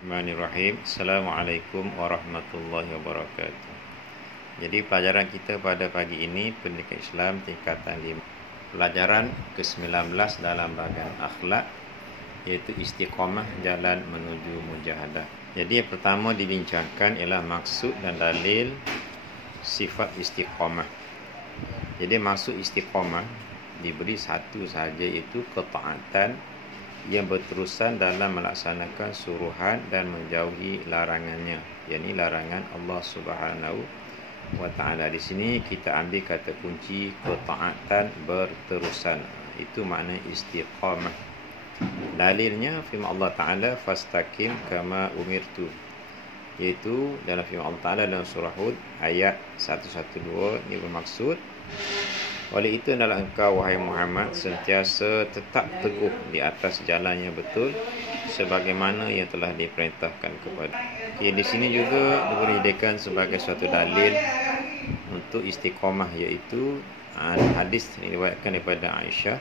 Bismillahirrahmanirrahim. Assalamualaikum warahmatullahi wabarakatuh. Jadi pelajaran kita pada pagi ini Pendidikan Islam tingkatan 5. Pelajaran ke-19 dalam bahagian akhlak, iaitu istiqamah jalan menuju mujahadah. Jadi yang pertama dibincangkan ialah maksud dan dalil sifat istiqamah. Jadi maksud istiqamah diberi satu sahaja, iaitu ketaatan yang berterusan dalam melaksanakan suruhan dan menjauhi larangannya, yakni larangan Allah Subhanahu wa taala. Di sini kita ambil kata kunci ketaatan berterusan. Itu makna istiqamah. Dalilnya firman Allah Taala, fastaqim kama umirtu, iaitu dalam firman Allah Taala dalam surah Hud ayat 112. Ini bermaksud, oleh itu adalah engkau wahai Muhammad sentiasa tetap teguh di atas jalan yang betul sebagaimana yang telah diperintahkan kepada. Okay, di sini juga diberikan sebagai suatu dalil untuk istiqamah, iaitu hadis diriwayatkan daripada Aisyah.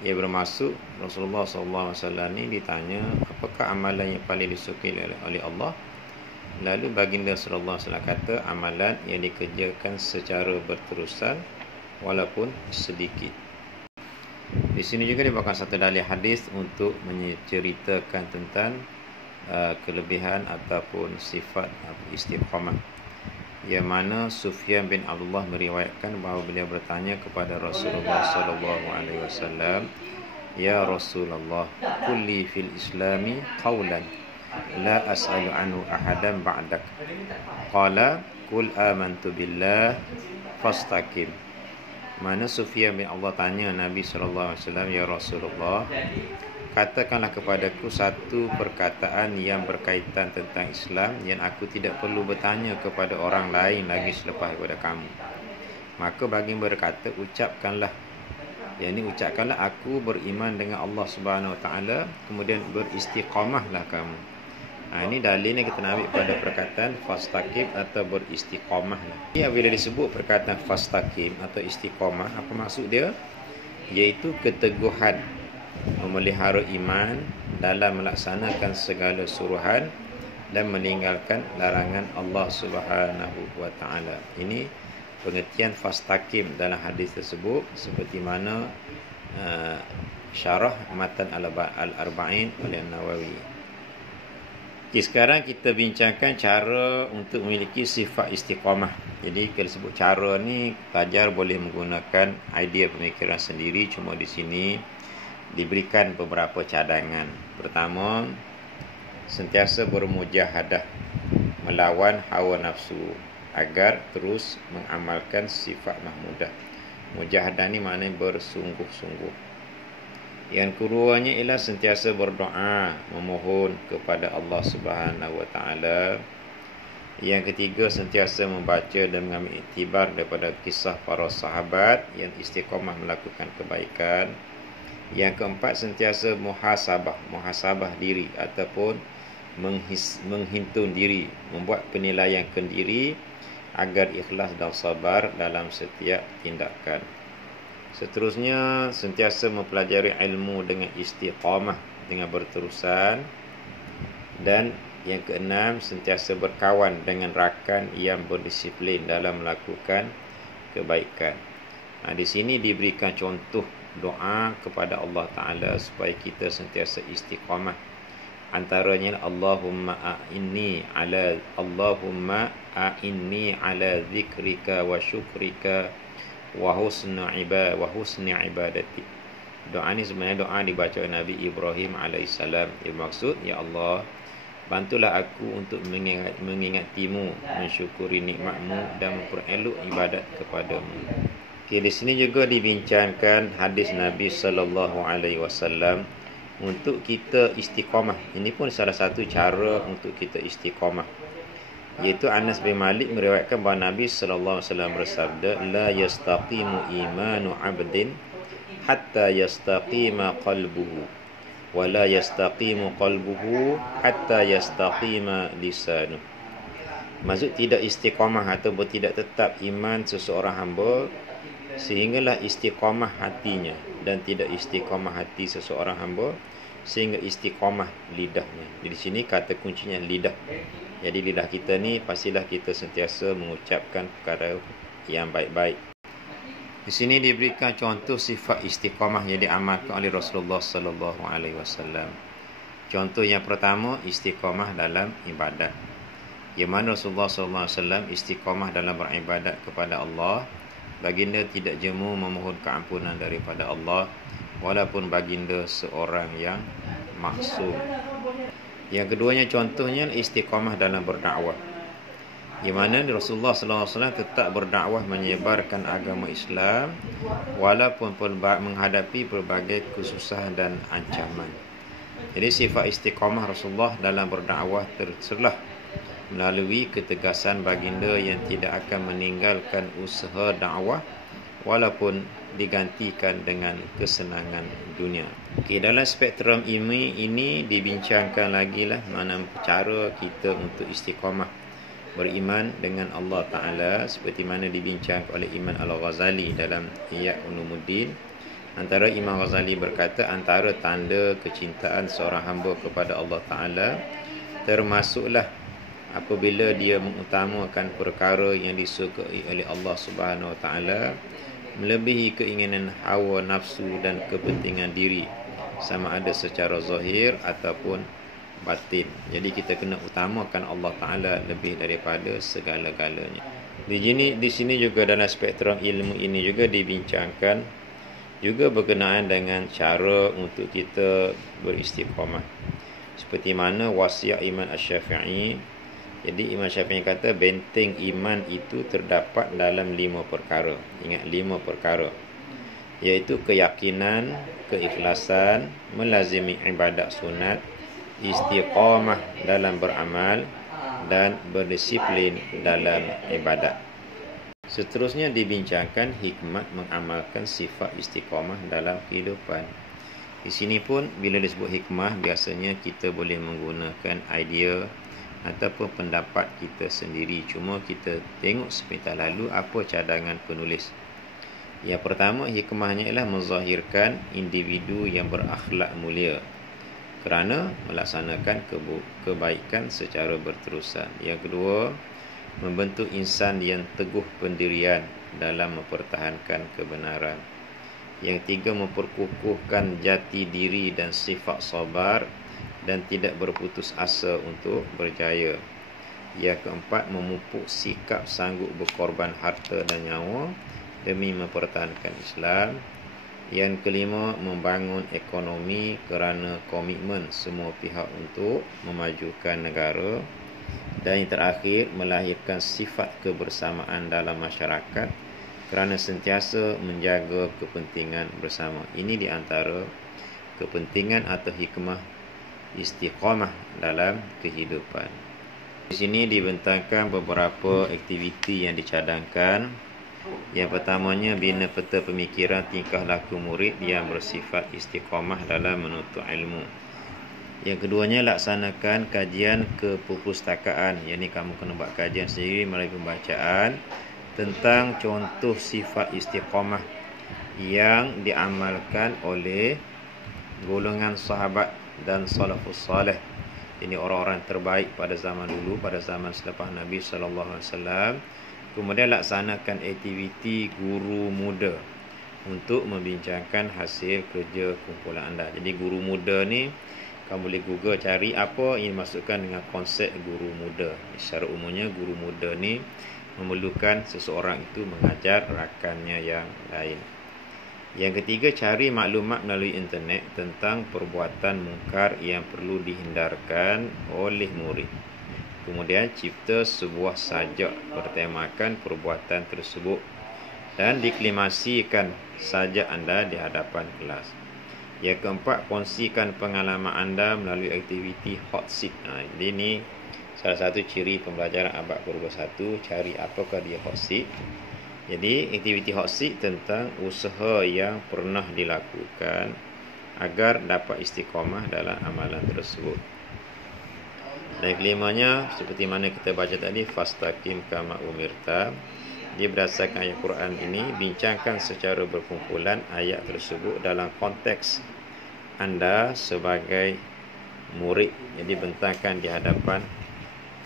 Ia bermaksud Rasulullah SAW ni ditanya apakah amalan yang paling disukai oleh Allah. Lalu baginda sallallahu alaihi wasallam kata, amalan yang dikerjakan secara berterusan walaupun sedikit. Di sini juga dibawakan satu dalil hadis untuk menceritakan tentang kelebihan ataupun sifat istiqamah, yang mana Sufyan bin Abdullah meriwayatkan bahawa beliau bertanya kepada Rasulullah sallallahu alaihi wasallam, ya Rasulullah, kulli fil islami qawlan la as'alu anhu ahadan ba'dak. Qala qul amantu billah fastaqim. Mana Sufyan bin Allah tanya Nabi SAW, ya Rasulullah, katakanlah kepadaku satu perkataan yang berkaitan tentang Islam yang aku tidak perlu bertanya kepada orang lain lagi selepas daripada kamu. Maka baginda berkata, ucapkanlah aku beriman dengan Allah Subhanahu Wa Taala, kemudian beristiqamahlah kamu. Ini dalilnya kita nak ambil pada perkataan fastaqim atau beristiqamah. Ini bila disebut perkataan fastaqim atau istiqamah, apa maksud dia? Iaitu keteguhan memelihara iman dalam melaksanakan segala suruhan dan meninggalkan larangan Allah Subhanahu wa taala. Ini pengertian fastaqim dalam hadis tersebut, seperti mana syarah matan al-arba'in oleh Nawawi. Okay, sekarang kita bincangkan cara untuk memiliki sifat istiqamah. Jadi kalau sebut cara ni, pelajar boleh menggunakan idea pemikiran sendiri. Cuma di sini diberikan beberapa cadangan. Pertama, sentiasa bermujahadah melawan hawa nafsu agar terus mengamalkan sifat mahmudah. Mujahadah ni maknanya bersungguh-sungguh. Yang keduanya ialah sentiasa berdoa, memohon kepada Allah Subhanahu Wa Taala. Yang ketiga, sentiasa membaca dan mengambil iktibar daripada kisah para sahabat yang istiqamah melakukan kebaikan. Yang keempat, sentiasa muhasabah diri ataupun menghintun diri, membuat penilaian kendiri agar ikhlas dan sabar dalam setiap tindakan. Seterusnya, sentiasa mempelajari ilmu dengan istiqamah, dengan berterusan. Dan yang keenam, sentiasa berkawan dengan rakan yang berdisiplin dalam melakukan kebaikan. Di sini diberikan contoh doa kepada Allah Ta'ala supaya kita sentiasa istiqamah. Antaranya, Allahumma a'inni ala zikrika wa syukrika wa husni ibadati. Doa ni sebenarnya doa dibaca oleh Nabi Ibrahim alaihissalam. Ia maksud, ya Allah, bantulah aku untuk mengingatimu, mensyukuri nikmatmu dan memperelok ibadat kepadamu. Okay, di sini juga dibincangkan hadis Nabi sallallahu alaihi wasallam untuk kita istiqamah. Ini pun salah satu cara untuk kita istiqamah, iaitu Anas bin Malik meriwayatkan bahawa Nabi sallallahu alaihi wasallam bersabda, la yastaqimu imanu 'abdin hatta yastaqima qalbuhu wa la yastaqimu qalbuhu hatta yastaqima lisanuh. Maksud, tidak istiqamah atau tidak tetap iman seseorang hamba sehinggalah istiqamah hatinya, dan tidak istiqamah hati seseorang hamba sehingga istiqamah lidahnya. Di sini kata kuncinya lidah. Jadi lidah kita ni pastilah kita sentiasa mengucapkan perkara yang baik-baik. Di sini diberikan contoh sifat istiqamah yang diamalkan oleh Rasulullah sallallahu alaihi wasallam. Contoh yang pertama, istiqamah dalam ibadat. Yang mana Rasulullah sallallahu alaihi wasallam istiqamah dalam beribadat kepada Allah. Baginda tidak jemu memohon keampunan daripada Allah, walaupun baginda seorang yang maksum. Yang keduanya contohnya istiqamah dalam berdakwah. Di mana Rasulullah sallallahu alaihi wasallam tetap berdakwah menyebarkan agama Islam walaupun menghadapi berbagai kesusahan dan ancaman. Jadi sifat istiqamah Rasulullah dalam berdakwah tercelah melalui ketegasan baginda yang tidak akan meninggalkan usaha dakwah walaupun digantikan dengan kesenangan dunia. Okey, dalam spektrum ini dibincangkan lagi lah mana cara kita untuk istiqamah beriman dengan Allah Ta'ala, seperti mana dibincangkan oleh Imam Al-Ghazali dalam Ihya Ulumuddin. Antara Imam Ghazali berkata, antara tanda kecintaan seorang hamba kepada Allah Ta'ala termasuklah apabila dia mengutamakan perkara yang disukai oleh Allah Subhanahu Wa Ta'ala melebihi keinginan hawa nafsu dan kepentingan diri, sama ada secara zahir ataupun batin. Jadi kita kena utamakan Allah Ta'ala lebih daripada segala-galanya. Di sini juga dalam spektrum ilmu ini juga dibincangkan juga berkenaan dengan cara untuk kita beristiqamah. Seperti mana wasiat Imam Asy-Syafi'i. Jadi Imam Syafi'i kata benteng iman itu terdapat dalam 5 perkara. Ingat 5 perkara. Iaitu keyakinan, keikhlasan, melazimi ibadat sunat, istiqamah dalam beramal dan berdisiplin dalam ibadat. Seterusnya dibincangkan hikmat mengamalkan sifat istiqamah dalam kehidupan. Di sini pun bila disebut hikmah, biasanya kita boleh menggunakan idea ataupun pendapat kita sendiri. Cuma kita tengok sepintas lalu apa cadangan penulis. Yang pertama, hikmahnya ialah menzahirkan individu yang berakhlak mulia kerana melaksanakan kebaikan secara berterusan. Yang kedua, membentuk insan yang teguh pendirian dalam mempertahankan kebenaran. Yang tiga, memperkukuhkan jati diri dan sifat sabar dan tidak berputus asa untuk berjaya. Yang keempat, memupuk sikap sanggup berkorban harta dan nyawa demi mempertahankan Islam. Yang kelima, membangun ekonomi kerana komitmen semua pihak untuk memajukan negara. Dan yang terakhir, melahirkan sifat kebersamaan dalam masyarakat kerana sentiasa menjaga kepentingan bersama. Ini di antara kepentingan atau hikmah istiqamah dalam kehidupan. Di sini dibentangkan beberapa aktiviti yang dicadangkan. Yang pertamanya, bina peta pemikiran tingkah laku murid yang bersifat istiqamah dalam menuntut ilmu. Yang keduanya, laksanakan kajian keperpustakaan. Yang ini kamu kena buat kajian sendiri melalui pembacaan tentang contoh sifat istiqamah yang diamalkan oleh golongan sahabat dan salafus salih. Ini orang-orang terbaik pada zaman dulu, pada zaman selepas Nabi SAW. Kemudian laksanakan aktiviti guru muda untuk membincangkan hasil kerja kumpulan anda. Jadi guru muda ni, kamu boleh Google cari apa yang dimaksudkan dengan konsep guru muda. Secara umumnya guru muda ni memerlukan seseorang itu mengajar rakannya yang lain. Yang ketiga, cari maklumat melalui internet tentang perbuatan mungkar yang perlu dihindarkan oleh murid. Kemudian cipta sebuah sajak bertemakan perbuatan tersebut dan diklimasikan sajak anda di hadapan kelas. Yang keempat, kongsikan pengalaman anda melalui aktiviti hot seat. Ini salah satu ciri pembelajaran abad ke-21, cari apakah dia hot seat. Jadi aktiviti hot seat tentang usaha yang pernah dilakukan agar dapat istiqamah dalam amalan tersebut. Dan kelimanya, seperti mana kita baca tadi, fastaqim kama umirta. Dia berdasarkan ayat Quran ini, bincangkan secara berkumpulan ayat tersebut dalam konteks anda sebagai murid. Jadi bentangkan di hadapan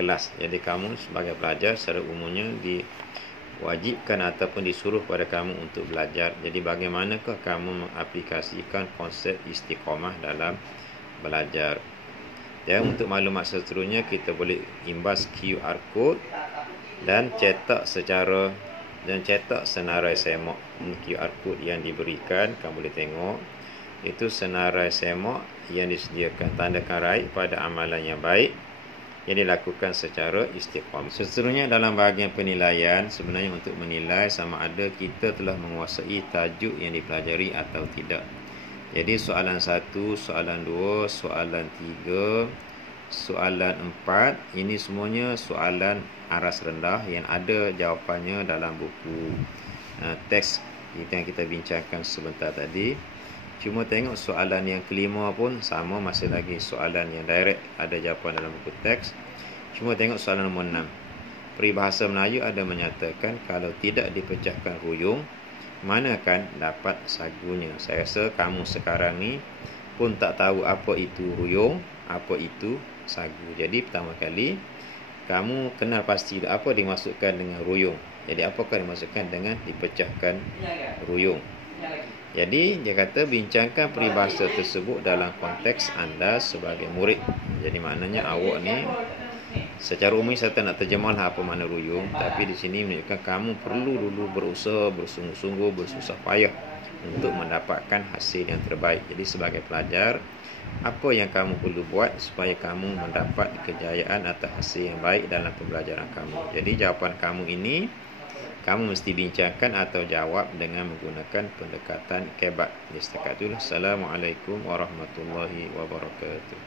kelas. Jadi kamu sebagai pelajar secara umumnya diwajibkan ataupun disuruh pada kamu untuk belajar. Jadi bagaimanakah kamu mengaplikasikan konsep istiqamah dalam belajar. Dan untuk maklumat seterusnya, kita boleh imbas QR code dan cetak senarai semok. Ini QR code yang diberikan, kamu boleh tengok. Itu senarai semok yang disediakan, tandakan raih pada amalan yang baik yang dilakukan secara istiqamah. Seterusnya dalam bahagian penilaian, sebenarnya untuk menilai sama ada kita telah menguasai tajuk yang dipelajari atau tidak. Jadi soalan 1, soalan 2, soalan 3, soalan 4, ini semuanya soalan aras rendah yang ada jawapannya dalam buku teks yang kita bincangkan sebentar tadi. Cuma tengok soalan yang kelima pun sama, masih lagi soalan yang direct ada jawapan dalam buku teks. Cuma tengok soalan nombor 6. Peribahasa Melayu ada menyatakan kalau tidak dipecahkan ruyung, mana kan dapat sagunya. Saya rasa kamu sekarang ni pun tak tahu apa itu ruyung, apa itu sagu. Jadi pertama kali kamu kenal pasti apa dimaksudkan dengan ruyung. Jadi apakah dimaksudkan dengan dipecahkan ruyung. Jadi dia kata bincangkan peribahasa tersebut dalam konteks anda sebagai murid. Jadi maknanya awak ni secara umum saya tak nak terjemahlah apa makna ruyung, tapi di sini menunjukkan kamu perlu dulu berusaha, bersungguh-sungguh, bersusah payah untuk mendapatkan hasil yang terbaik. Jadi sebagai pelajar, apa yang kamu perlu buat supaya kamu mendapat kejayaan atau hasil yang baik dalam pembelajaran kamu. Jadi jawapan kamu ini kamu mesti bincangkan atau jawab dengan menggunakan pendekatan kebat. Jadi setakat itulah. Assalamualaikum warahmatullahi wabarakatuh.